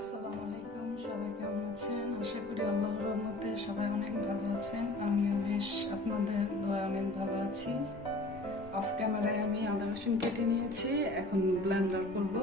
আসসালামু আলাইকুম, সবাই কেমন আছেন? আশা করি আল্লাহর রহমতে সবাই অনেক ভালো আছেন। আমিও বেশ আপনাদের দয়া অনেক ভালো আছি। অফ ক্যামেরায় আমি আদা রসুন কেটে নিয়েছি, এখন ব্লেন্ডার করব।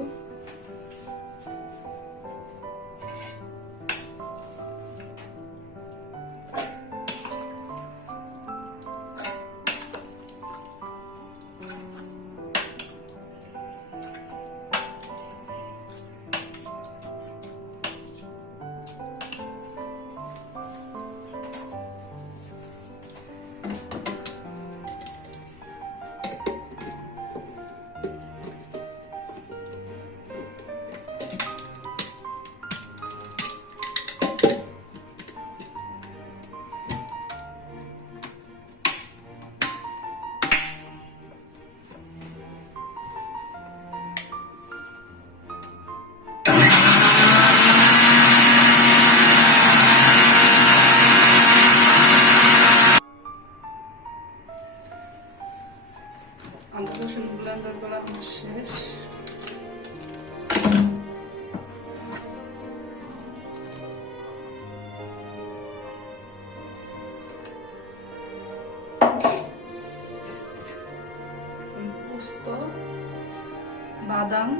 বাদাম,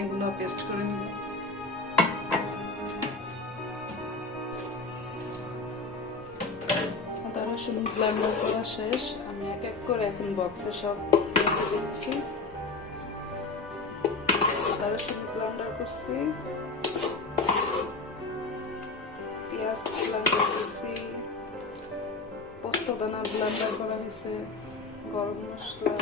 এগুলো পেস্ট করে নিব। আদা, রসুন ব্লেন্ডার করা শেষ। আমি এক এক করে এখন বক্সে সব রেখে দিচ্ছি। আদা, রসুন ব্লেন্ডার করছি। পেঁয়াজ ব্লেন্ডার করছি। পোস্ত দানা ব্লেন্ডার করা হয়েছে। গরম মশলা।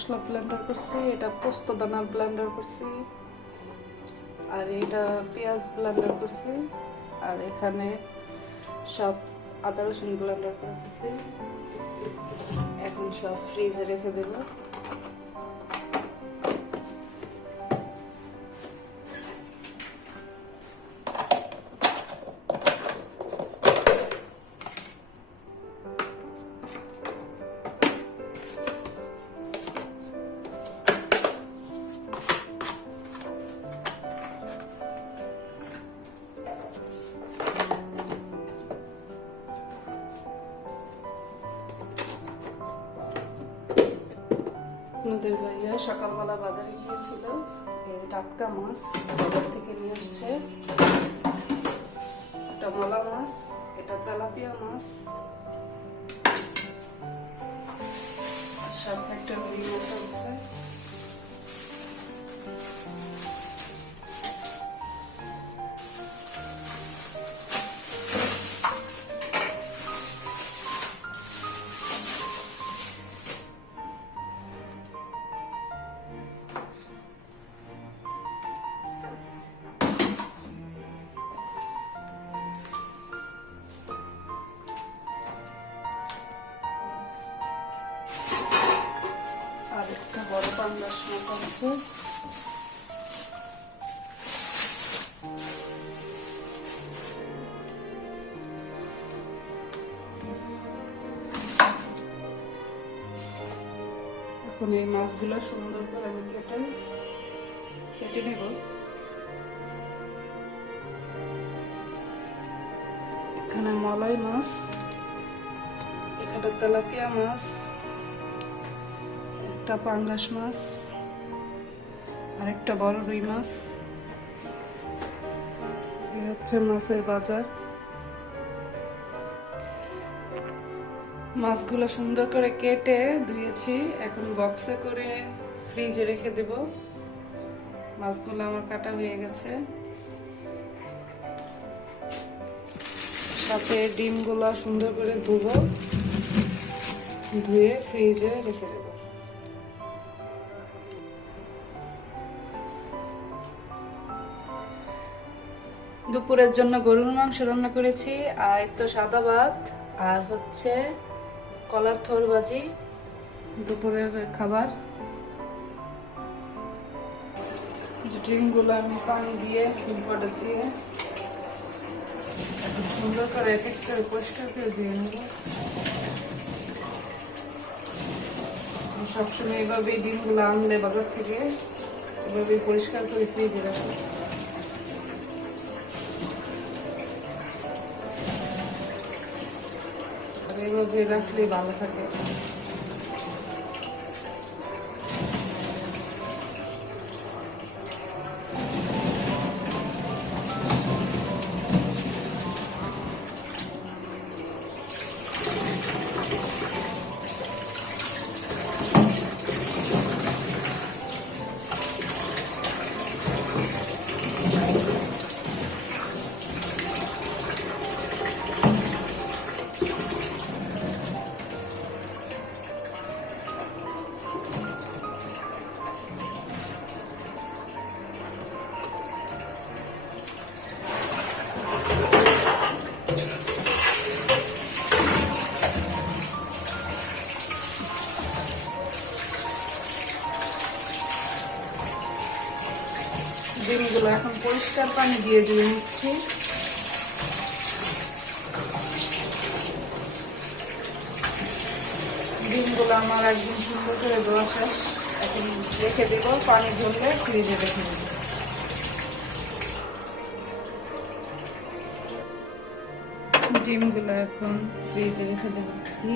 মশলা ব্লেন্ডার করছি, এটা পোস্ত দানা ব্লেন্ডার করছি, আর এটা পেঁয়াজ ব্লেন্ডার করছি, আর এখানে সব আদা রসুন ব্লেন্ডার করে দিছি এখন সব ফ্রিজে রেখে দেব। আপনাদের ভাইয়া সকালবেলা বাজারে গিয়েছিল। টাটকা মাছ বাজার থেকে নিয়ে আসছে। এটা মলা মাছ, এটা তেলাপিয়া মাছ। সাথে একটা মাছ একটা বড় পাঙ্গাস মাছ আছে। এখন এই মাছগুলো সুন্দর করে আমি কেটে কেটে নেব। এখানে মলাই মাছ, এখানে তেলাপিয়া মাছ। একটা পাঙ্গাস মাছ আর একটা বড় রুই মাছ। এই হচ্ছে মাছের বাজার। মাছগুলো সুন্দর করে কেটে ধুয়েছি, এখন বক্সে করে ফ্রিজে রেখে দেব। মাছগুলো আমার কাটা হয়ে গেছে। সাথে ডিমগুলো সুন্দর করে ধুবো, ধুয়ে ফ্রিজে রেখে দেব। দুপুরের জন্য গরুর মাংস রান্না করেছি, আর তো সাদা ভাত, আর হচ্ছে কলার থোর ভাজি, দুপুরের খাবার। ডিমগুলো আমি পানি দিয়ে ফিল পাউডার দিয়ে সুন্দর করে এক এক করে পরিষ্কার করে দিয়ে নেব। সবসময় এভাবে ডিমগুলো আনলে বাজার থেকে এভাবে পরিষ্কার করে ফ্রিজে রাখি। আর এভাবে রাখলে ভালো থাকে। পরিষ্কার পানি দিয়ে দিয়ে নিচ্ছি। ডিমগুলো আমার একদম সুন্দর করে দেওয়া এখন রেখে দেব, পানি ঝরলে ফ্রিজে রেখে দেবো। ডিমগুলো এখন ফ্রিজে রেখে দিচ্ছি।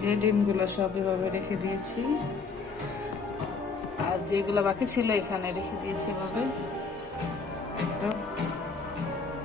যে ডিমগুলো সব এভাবে রেখে দিয়েছি। আর যেগুলো বাকি ছিল এখানে রেখে দিয়েছি এভাবে।